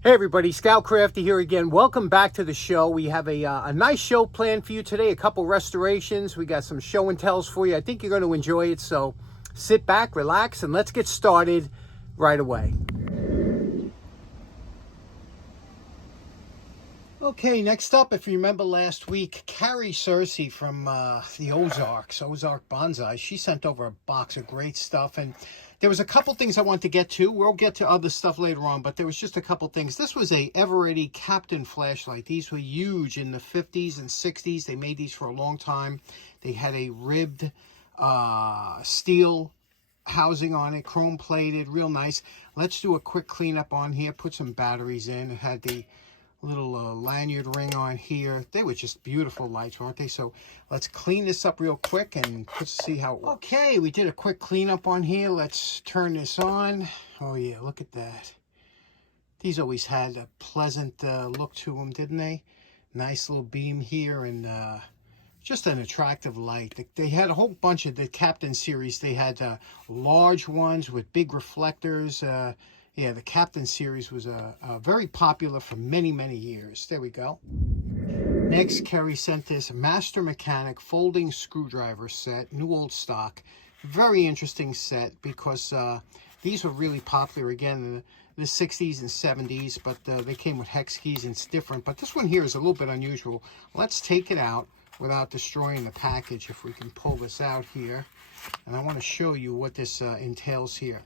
Hey everybody, Scout Crafty here again. Welcome back to the show. We have a nice show planned for you today. A couple restorations. We got some show and tells for you. I think you're going to enjoy it. So sit back, relax, and let's get started right away. Okay, next up, if you remember last week, Carrie from the Ozark Bonsai, she sent over a box of great stuff, and there was a couple things I want to get to. We'll get to other stuff later on, but there was just a couple things. This was a Eveready Captain flashlight. These were huge in the 50s and 60s. They made these for a long time. They had a ribbed steel housing on it, chrome plated, real nice. Let's do a quick cleanup on here, put some batteries in. It had the little lanyard ring on here. They were just beautiful lights, weren't they? So let's clean this up real quick and let's see how it works. Okay, we did a quick cleanup on here. Let's turn this on. Oh yeah, look at that. These always had a pleasant look to them, didn't they? Nice little beam here, and just an attractive light. They had a whole bunch of the Captain series. They had large ones with big reflectors. Yeah, the Captain series was very popular for many, many years. There we go. Next, Carrie sent this Master Mechanic folding screwdriver set, new old stock. Very interesting set because these were really popular again in the 60s and 70s, but they came with hex keys and it's different. But this one here is a little bit unusual. Let's take it out without destroying the package if we can pull this out here. And I want to show you what this entails here.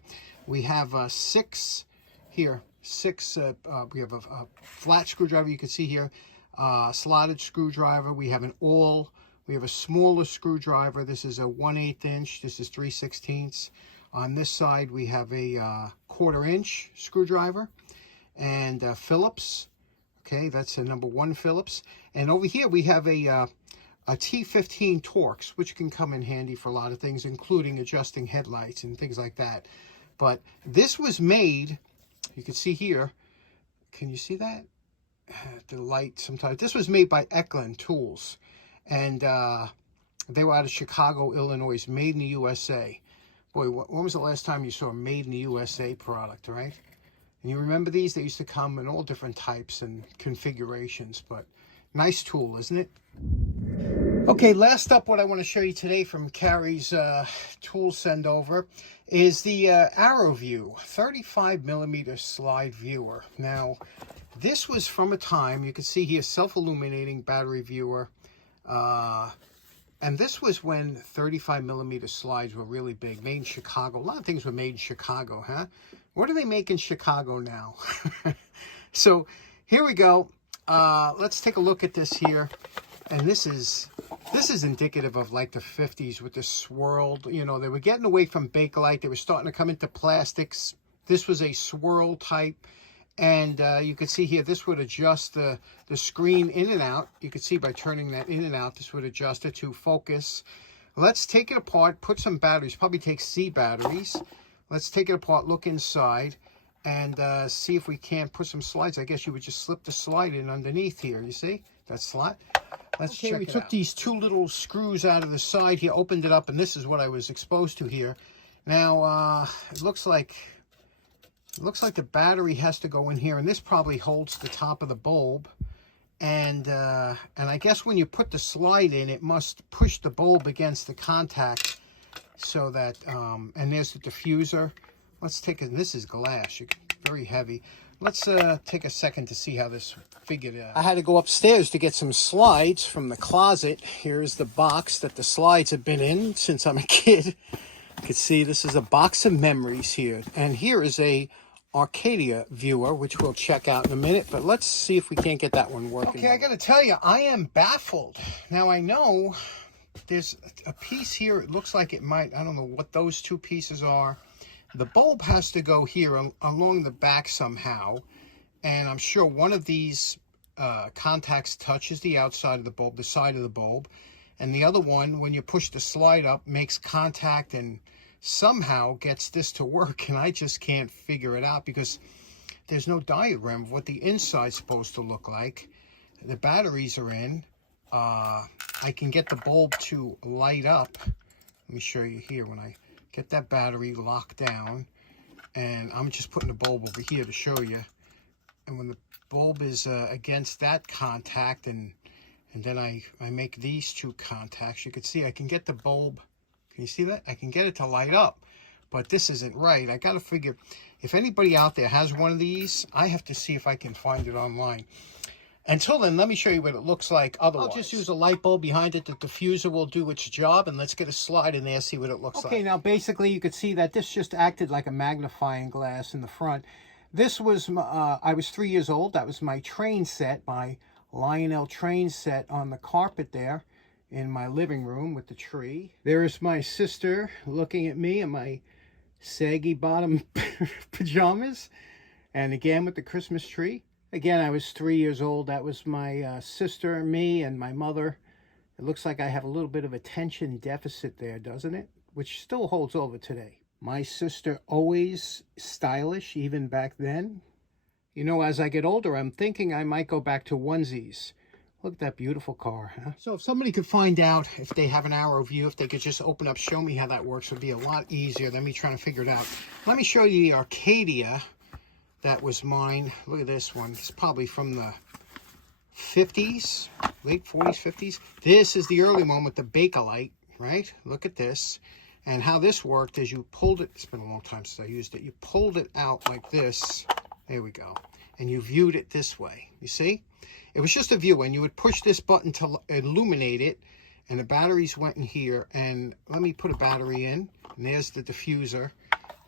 We have six here. We have a flat screwdriver, you can see here, slotted screwdriver. We have an awl. We have a smaller screwdriver. This is a 1/8 inch. This is 3/16. On this side, we have a 1/4 inch screwdriver and Phillips. Okay, that's a number 1 Phillips. And over here, we have a T15 Torx, which can come in handy for a lot of things, including adjusting headlights and things like that. But this was made, you can see here, can you see that? The light sometimes. This was made by Eklund Tools, and they were out of Chicago, Illinois, made in the USA. Boy, when was the last time you saw a made in the USA product, right? And you remember these? They used to come in all different types and configurations, but nice tool, isn't it? Okay, last up, what I want to show you today from Carrie's tool send over is the ArrowView 35mm slide viewer. Now, this was from a time, you can see here, self-illuminating battery viewer. And this was when 35mm slides were really big, made in Chicago. A lot of things were made in Chicago, huh? What do they make in Chicago now? So here we go. Let's take a look at this here. And this is indicative of like the 50s with the swirled, you know, they were getting away from Bakelite. They were starting to come into plastics. This was a swirl type. And you can see here, this would adjust the screen in and out. You can see by turning that in and out, this would adjust it to focus. Let's take it apart, put some batteries, probably take C batteries. Let's take it apart, look inside, and see if we can't put some slides. I guess you would just slip the slide in underneath here. You see that slot? Let's check it out. We took these two little screws out of the side here, opened it up, and this is what I was exposed to here. Now, it looks like the battery has to go in here, and this probably holds the top of the bulb. And I guess when you put the slide in, it must push the bulb against the contact so that, and there's the diffuser. Let's take it, this is glass, very heavy. Let's take a second to see how this figured out. I had to go upstairs to get some slides from the closet. Here's the box that the slides have been in since I'm a kid. You can see this is a box of memories here. And here is a Arcadia viewer, which we'll check out in a minute. But let's see if we can't get that one working. Okay, I got to tell you, I am baffled. Now, I know there's a piece here. It looks like it might, I don't know what those two pieces are. The bulb has to go here along the back somehow, and I'm sure one of these contacts touches the outside of the bulb, the side of the bulb, and the other one, when you push the slide up, makes contact and somehow gets this to work, and I just can't figure it out because there's no diagram of what the inside's supposed to look like. The batteries are in. I can get the bulb to light up. Let me show you here when I get that battery locked down, and I'm just putting the bulb over here to show you. And when the bulb is against that contact, and then I make these two contacts, you can see I can get the bulb, can you see that? I can get it to light up, but this isn't right. I got to figure, if anybody out there has one of these, I have to see if I can find it online. Until then, let me show you what it looks like otherwise. I'll just use a light bulb behind it. The diffuser will do its job, and let's get a slide in there, see what it looks like. Okay, now basically you could see that this just acted like a magnifying glass in the front. This was, I was 3 years old. That was my train set, my Lionel train set on the carpet there in my living room with the tree. There's my sister looking at me in my saggy bottom pajamas, and again with the Christmas tree. Again, I was 3 years old. That was my sister, me, and my mother. It looks like I have a little bit of attention deficit there, doesn't it? Which still holds over today. My sister, always stylish, even back then. You know, as I get older, I'm thinking I might go back to onesies. Look at that beautiful car, huh? So if somebody could find out, if they have an arrow view, if they could just open up, show me how that works, it would be a lot easier than me trying to figure it out. Let me show you the Arcadia. That was mine. Look at this one. It's probably from the 50s, late 40s, 50s. This is the early one with the Bakelite, right? Look at this. And how this worked is you pulled it. It's been a long time since I used it. You pulled it out like this. There we go. And you viewed it this way. You see? It was just a view. And you would push this button to illuminate it. And the batteries went in here. And let me put a battery in. And there's the diffuser.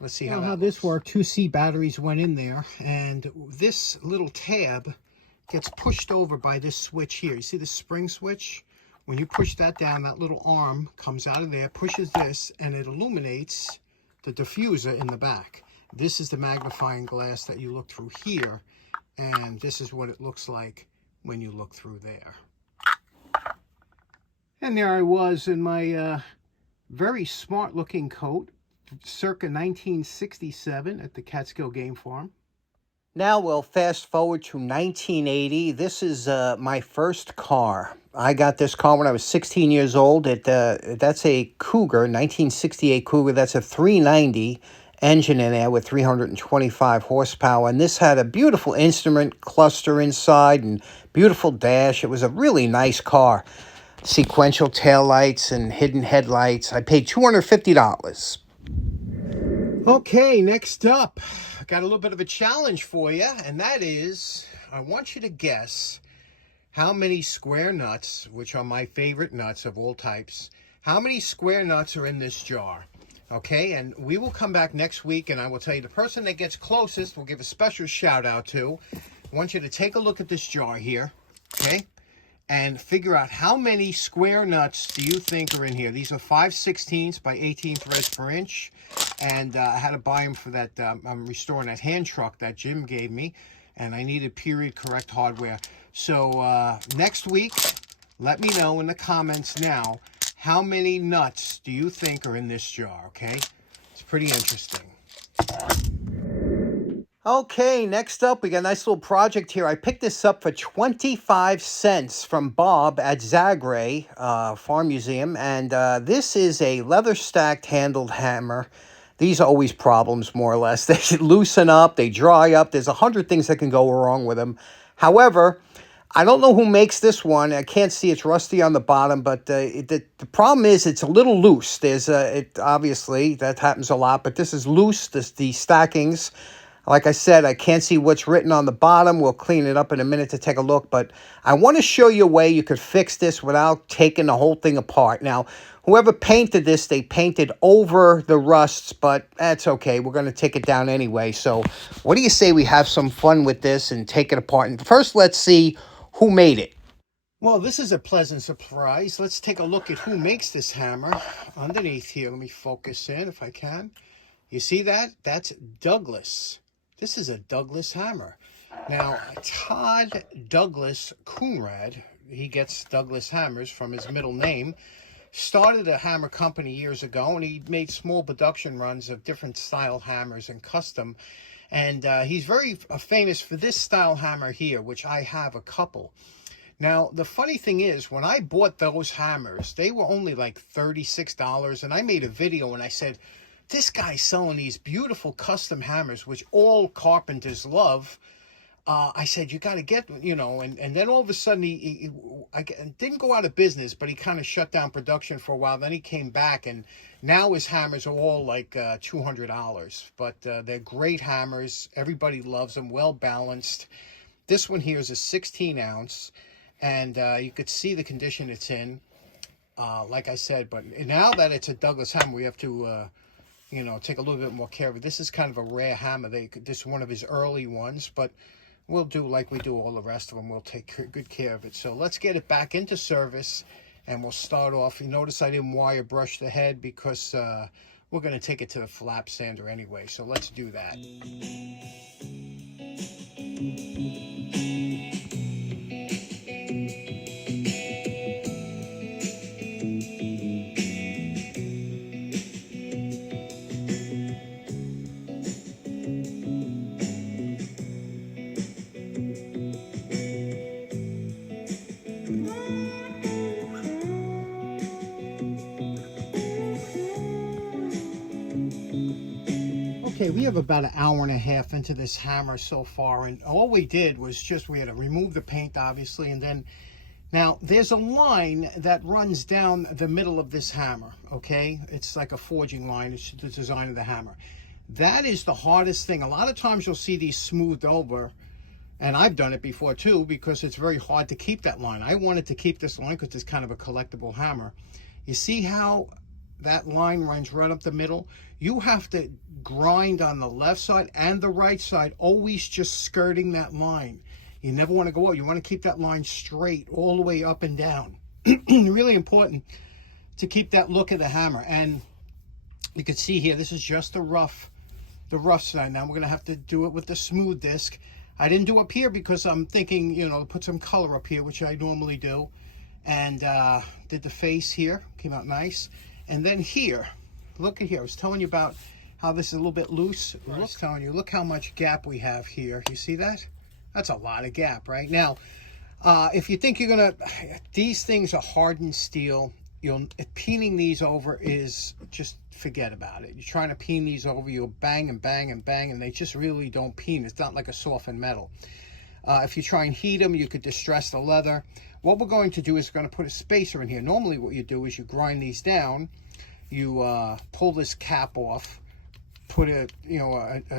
Let's see how this worked. 2C batteries went in there, and this little tab gets pushed over by this switch here. You see the spring switch? When you push that down, that little arm comes out of there, pushes this, and it illuminates the diffuser in the back. This is the magnifying glass that you look through here, and this is what it looks like when you look through there. And there I was in my very smart-looking coat, circa 1967 at the Catskill Game Farm. Now we'll fast forward to 1980. This is my first car. I got this car when I was 16 years old. That's a Cougar, 1968 Cougar. That's a 390 engine in there with 325 horsepower. And this had a beautiful instrument cluster inside and beautiful dash. It was a really nice car. Sequential taillights and hidden headlights. I paid $250. Okay, next up, I got a little bit of a challenge for you, and that is, I want you to guess how many square nuts, which are my favorite nuts of all types, how many square nuts are in this jar. Okay, and we will come back next week, and I will tell you the person that gets closest, we'll give a special shout out to. I want you to take a look at this jar here, okay, and figure out how many square nuts do you think are in here. These are 5/16 by 18 threads per inch. And I had to buy them for that, I'm restoring that hand truck that Jim gave me, and I needed period correct hardware. So next week, let me know in the comments now, how many nuts do you think are in this jar, okay? It's pretty interesting. Okay, next up, we got a nice little project here. I picked this up for 25 cents from Bob at Zagre Farm Museum, and this is a leather-stacked handled hammer. These are always problems, more or less. They loosen up, they dry up. There's 100 things that can go wrong with them. However, I don't know who makes this one. I can't see, it's rusty on the bottom, but the problem is it's a little loose. There's obviously, that happens a lot, but this is loose, the stackings. Like I said, I can't see what's written on the bottom. We'll clean it up in a minute to take a look, but I want to show you a way you could fix this without taking the whole thing apart. Now, whoever painted this, they painted over the rusts, but that's okay. We're going to take it down anyway. So what do you say we have some fun with this and take it apart? And first, let's see who made it. Well, this is a pleasant surprise. Let's take a look at who makes this hammer. Underneath here, let me focus in if I can. You see that? That's Douglas. This is a Douglas hammer. Now, Todd Douglas Coonrad, he gets Douglas hammers from his middle name, started a hammer company years ago, and he made small production runs of different style hammers and custom. And he's very famous for this style hammer here, which I have a couple. Now, the funny thing is, when I bought those hammers, they were only like $36, and I made a video and I said, this guy's selling these beautiful custom hammers, which all carpenters love, I said, you got to get, and then all of a sudden didn't go out of business, but he kind of shut down production for a while. Then he came back, and now his hammers are all like $200. But they're great hammers. Everybody loves them, well balanced. This one here is a 16 ounce, and you could see the condition it's in, like I said. But now that it's a Douglas hammer, we have to, take a little bit more care of it. This is kind of a rare hammer. This is one of his early ones, but we'll do like we do all the rest of them. We'll take good care of it. So let's get it back into service, and we'll start off. You notice I didn't wire brush the head because we're going to take it to the flap sander anyway. So let's do that. Okay, we have about an hour and a half into this hammer so far, and all we did was we had to remove the paint, obviously, and then, now, there's a line that runs down the middle of this hammer, okay? It's like a forging line. It's the design of the hammer. That is the hardest thing. A lot of times you'll see these smoothed over, and I've done it before too, because it's very hard to keep that line. I wanted to keep this line because it's kind of a collectible hammer. You see how that line runs right up the middle? You have to grind on the left side and the right side, always just skirting that line. You never want to go out. You want to keep that line straight all the way up and down. Really important to keep that look of the hammer. And you can see here, this is just the rough side. Now we're going to have to do it with the smooth disc. I didn't do up here because I'm thinking, put some color up here, which I normally do. And did the face here, came out nice. And then here, look at here. I was telling you about how this is a little bit loose. Right. Look how much gap we have here. You see that? That's a lot of gap right now. If you think you're gonna, these things are hardened steel. Peening these over is just, forget about it. You're trying to peen these over, you'll bang and bang and bang, and they just really don't peen. It's not like a softened metal. If you try and heat them, you could distress the leather. What we're going to do is we're going to put a spacer in here. Normally what you do is you grind these down, you pull this cap off, put a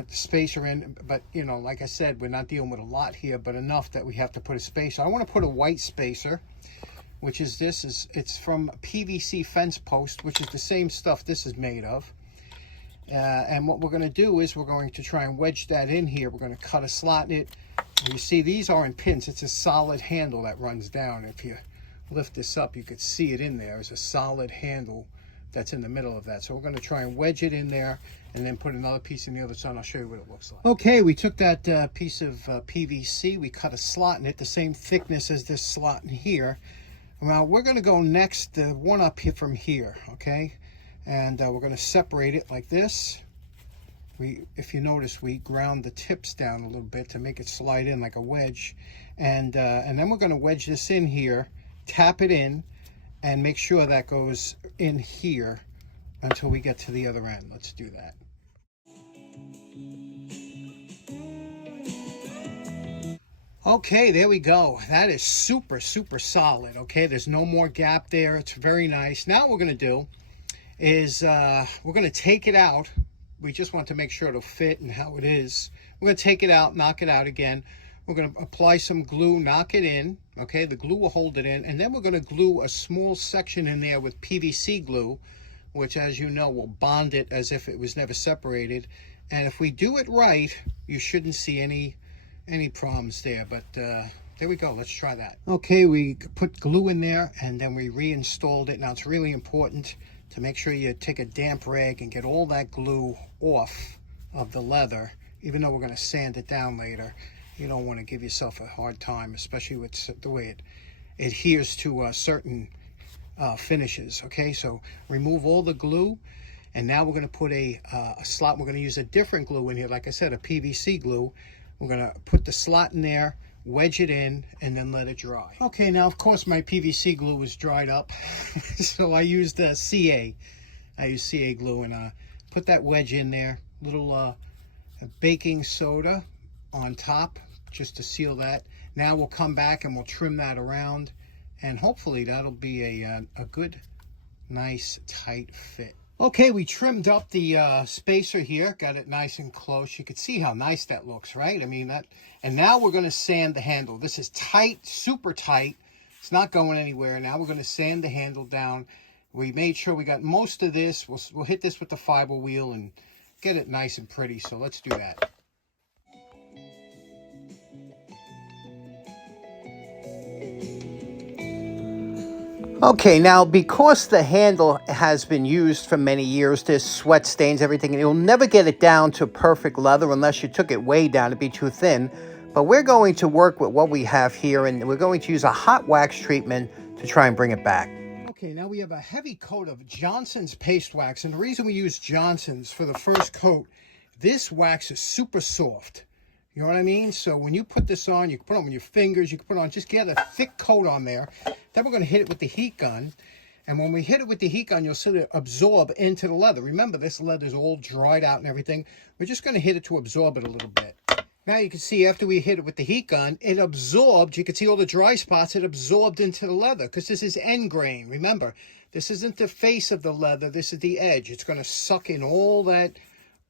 spacer in, but like I said, we're not dealing with a lot here, but enough that we have to put a spacer. I want to put a white spacer, which is it's from PVC fence post, which is the same stuff this is made of. And what we're going to do is we're going to try and wedge that in here. We're going to cut a slot in it. And you see these aren't pins. It's a solid handle that runs down. If you lift this up, you could see it in there. There's a solid handle that's in the middle of that. So we're going to try and wedge it in there and then put another piece in the other side. I'll show you what it looks like. Okay, we took that piece of PVC. We cut a slot in it, the same thickness as this slot in here. Now we're going to go next, the one up here from here, okay? And we're going to separate it like this. If you notice, we ground the tips down a little bit to make it slide in like a wedge. And then we're going to wedge this in here, tap it in, and make sure that goes in here until we get to the other end. Let's do that. Okay, there we go. That is super, super solid. Okay, there's no more gap there. It's very nice. Now what we're going to do is we're going to take it out. We just want to make sure it'll fit and how it is. We're going to take it out, knock it out again. We're going to apply some glue, knock it in. Okay, the glue will hold it in. And then we're going to glue a small section in there with PVC glue, which, as you know, will bond it as if it was never separated. And if we do it right, you shouldn't see any problems there. But there we go. Let's try that. Okay, we put glue in there and then we reinstalled it. Now it's really important to make sure you take a damp rag and get all that glue off of the leather. Even though we're going to sand it down later, you don't want to give yourself a hard time, especially with the way it adheres to certain finishes. Okay, so remove all the glue, and now we're going to put a slot. We're going to use a different glue in here, like I said, a PVC glue. We're going to put the slot in there, wedge it in, and then let it dry. Okay, now of course my PVC glue is dried up, so I used CA. I used CA glue, and put that wedge in there. Little baking soda on top just to seal that. Now we'll come back and we'll trim that around, and hopefully that'll be a good, nice, tight fit. Okay, we trimmed up the spacer here, got it nice and close. You can see how nice that looks, right? I mean, that. And now we're going to sand the handle. This is tight, super tight. It's not going anywhere. Now we're going to sand the handle down. We made sure we got most of this. We'll hit this with the fiber wheel and get it nice and pretty. So let's do that. Okay, now because the handle has been used for many years, there's sweat stains, everything, and you'll never get it down to perfect leather unless you took it way down. It'd be too thin. But we're going to work with what we have here, and we're going to use a hot wax treatment to try and bring it back. Okay, now we have a heavy coat of Johnson's paste wax, and the reason we use Johnson's for the first coat, this wax is super soft. You know what I mean? So when you put this on, you can put it on with your fingers, you can put it on, just get a thick coat on there. Then we're going to hit it with the heat gun. And when we hit it with the heat gun, you'll see it absorb into the leather. Remember, this leather is all dried out and everything. We're just going to hit it to absorb it a little bit. Now you can see after we hit it with the heat gun, it absorbed. You can see all the dry spots. It absorbed into the leather because this is end grain. Remember, this isn't the face of the leather. This is the edge. It's going to suck in all that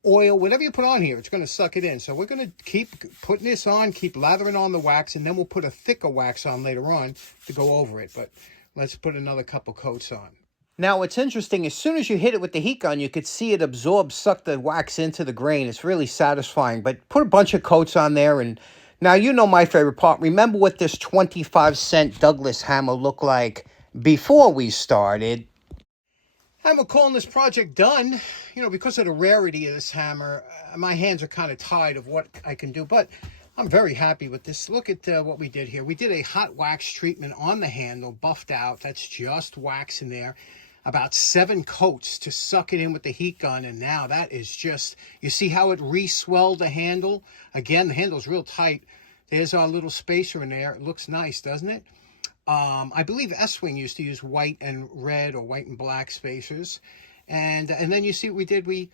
oil, whatever you put on here, it's going to suck it in. So we're going to keep putting this on, keep lathering on the wax, and then we'll put a thicker wax on later on to go over it. But let's put another couple coats on. Now, what's interesting, as soon as you hit it with the heat gun, you could see it absorb, suck the wax into the grain. It's really satisfying. But put a bunch of coats on there. And now you know my favorite part. Remember what this 25-cent Douglas hammer looked like before we started. And we're calling this project done. You know, because of the rarity of this hammer, my hands are kind of tied of what I can do. But I'm very happy with this. Look at what we did here. We did a hot wax treatment on the handle, buffed out. That's just wax in there. About 7 coats to suck it in with the heat gun. And now that is just, you see how it re-swelled the handle? Again, the handle's real tight. There's our little spacer in there. It looks nice, doesn't it? I believe S-Wing used to use white and red or white and black spacers. And then you see what we did. We,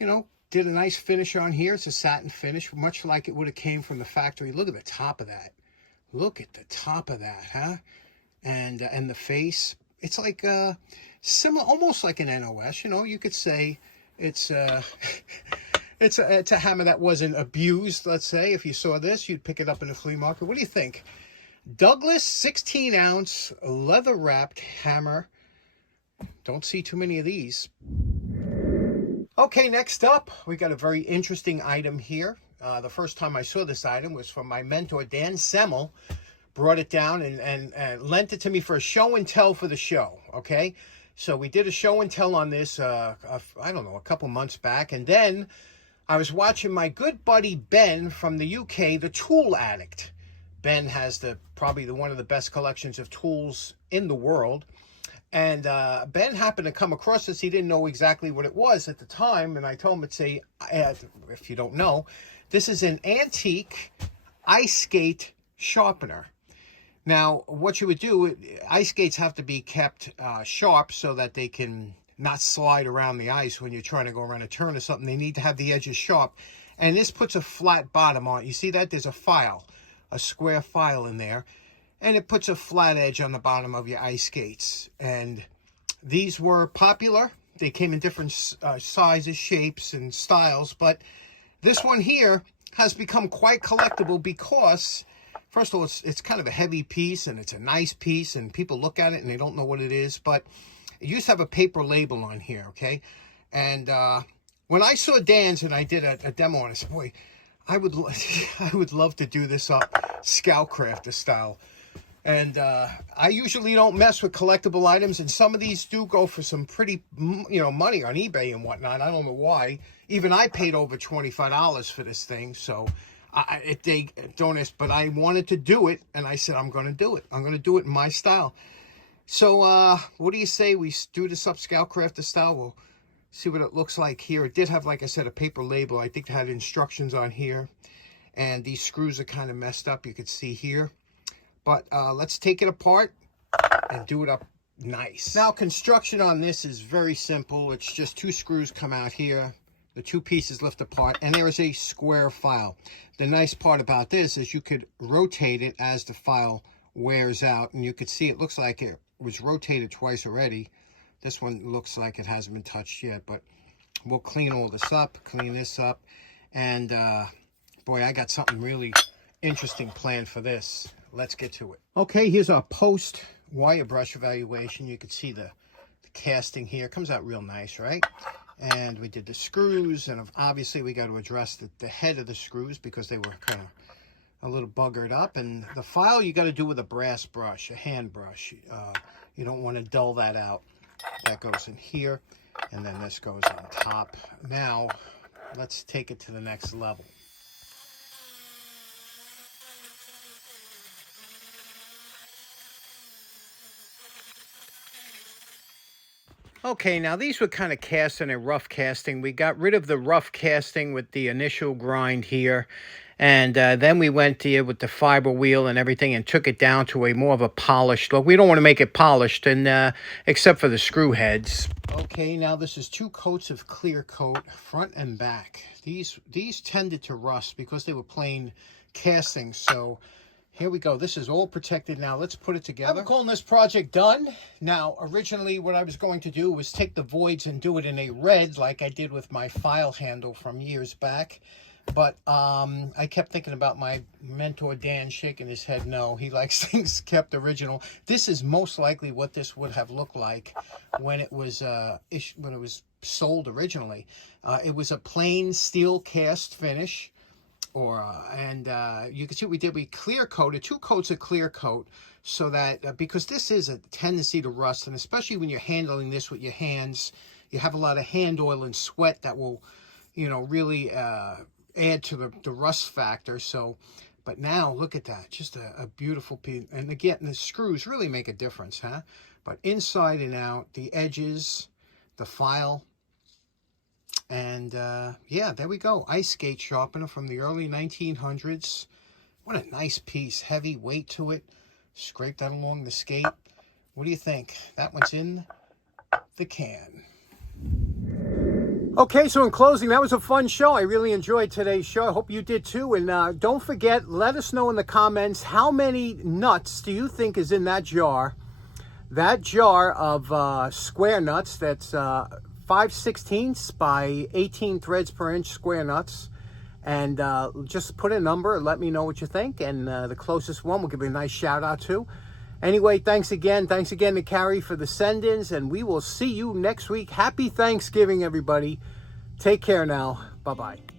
you know, did a nice finish on here. It's a satin finish, much like it would have came from the factory. Look at the top of that. Look at the top of that, huh? And the face. It's like similar, almost like an NOS. You know, you could say it's it's a hammer that wasn't abused. Let's say if you saw this, you'd pick it up in the flea market. What do you think? Douglas 16-ounce leather-wrapped hammer. Don't see too many of these. Okay, next up, we got a very interesting item here. The first time I saw this item was from my mentor, Dan Semmel. Brought it down and lent it to me for a show and tell for the show, okay? So we did a show and tell on this, I don't know, a couple months back. And then I was watching my good buddy Ben from the UK, the Tool Addict. Ben has probably one of the best collections of tools in the world. And Ben happened to come across this. He didn't know exactly what it was at the time. And I told him, if you don't know, this is an antique ice skate sharpener. Now, what you would do, ice skates have to be kept sharp so that they can not slide around the ice when you're trying to go around a turn or something. They need to have the edges sharp. And this puts a flat bottom on it. You see that? There's a file, a square file in there. And it puts a flat edge on the bottom of your ice skates. And these were popular. They came in different sizes, shapes, and styles. But this one here has become quite collectible because, first of all, it's kind of a heavy piece, and it's a nice piece, and people look at it and they don't know what it is. But it used to have a paper label on here, okay? And when I saw Dan's and I did a demo on it, I said, boy, I would love to do this up Scoutcrafter style. And I usually don't mess with collectible items, and some of these do go for some pretty, money on eBay and whatnot. I don't know why. Even I paid over $25 for this thing, so they don't ask, but I wanted to do it, and I said, I'm going to do it. I'm going to do it in my style. So what do you say we do this up Scoutcrafter style? We'll see what it looks like here. It did have, like I said, a paper label. I think it had instructions on here, and these screws are kind of messed up. You could see here. But let's take it apart and do it up nice. Now, construction on this is very simple. It's just 2 screws come out here, The two pieces lift apart, and there is a square file. The nice part about this is you could rotate it as the file wears out, and you could see it looks like it was rotated twice already. This one looks like it hasn't been touched yet, but we'll clean all this up, clean this up, and boy, I got something really interesting planned for this. Let's get to it. Okay, here's our post wire brush evaluation. You can see the casting here. Comes out real nice, right? And we did the screws, and obviously we got to address the head of the screws because they were kind of a little buggered up. And the file you got to do with a brass brush, a hand brush. You don't want to dull that out. That goes in here, and then this goes on top. Now, let's take it to the next level. Okay, now these were kind of cast in a rough casting. We got rid of the rough casting with the initial grind here. And then we went here with the fiber wheel and everything and took it down to a more of a polished look. We don't want to make it polished, and except for the screw heads. Okay, now this is 2 coats of clear coat, front and back. These tended to rust because they were plain castings, so here we go. This is all protected now. Let's put it together. I'm calling this project done. Now, originally what I was going to do was take the voids and do it in a red like I did with my file handle from years back. But I kept thinking about my mentor, Dan, shaking his head no. He likes things kept original. This is most likely what this would have looked like when it was sold originally. It was a plain steel cast finish. And you can see what we did. We clear coated 2 coats of clear coat so that because this is a tendency to rust, and especially when you're handling this with your hands, you have a lot of hand oil and sweat that will, you know, really add to the rust factor. So, but now look at that, just a beautiful piece. And again, the screws really make a difference, huh? But inside and out, the edges, the file. And yeah, there we go. Ice skate sharpener from the early 1900s. What a nice piece. Heavy weight to it. Scrape that along the skate. What do you think? That one's in the can. Okay, so in closing, that was a fun show. I really enjoyed today's show. I hope you did too. And don't forget, let us know in the comments how many nuts do you think is in that jar. That jar of square nuts that's 5/16 by 18 threads per inch square nuts, and just put a number and let me know what you think, and the closest one will give you a nice shout out to. Anyway, thanks again to Carrie for the send-ins, and we will see you next week. Happy Thanksgiving, everybody. Take care now. Bye-bye.